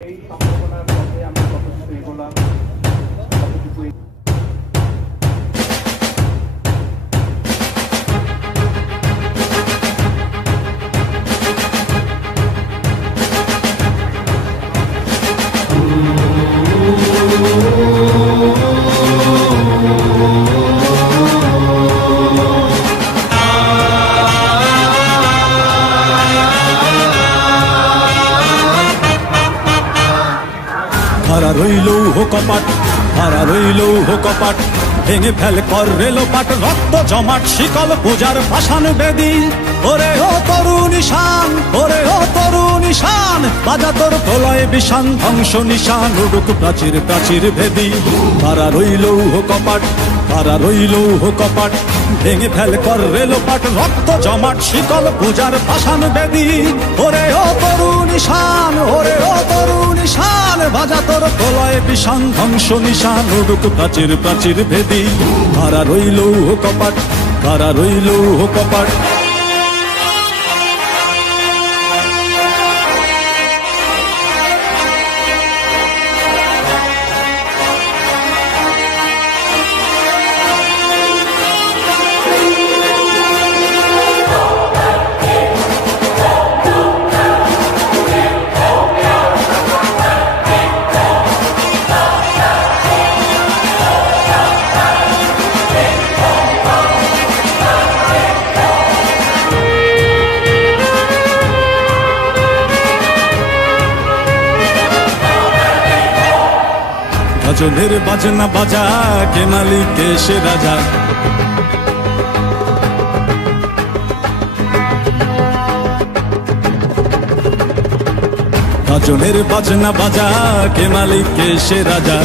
এই সম্ভাবনার মধ্যে আমরা কত কিছু এগোলাম, কতটুকু হারা রইল হো কপাট, হারা রইল হো কপাট, ভেঙে ফেল কর রেলোপাট, রক্ত জমাট শিকল পূজার পাষাণ বেদী। ওরে ও তরুণ ঈশান, ওরে ও তরুণ ঈশান, বাজা তোর প্রলয় বিষান, ধ্বংস নিশান উড়ুক প্রাচীর প্রাচীর ভেদী। হারা রইল হো কপাট, হারা রইল হো কপাট, ভেঙে ফেল কর রেলোপাট, রক্ত জমাট শিকল পূজার পাষাণ বেদী। ওরে ও তরুণ ঈশান, ওরে ও তরুণ ঈশান, বাজা তোর প্রলয় বিষান, ধ্বংস নিশান উড়ুক প্রাচীর প্রাচীর ভেদী। হারা রইল হো কপাট, হারা রইল হো কপাট। ভজনের বাজনা বাজা, কে মালিক কে সে রাজা। ভজনের বাজনা বাজা, কে মালিক কে সে রাজা।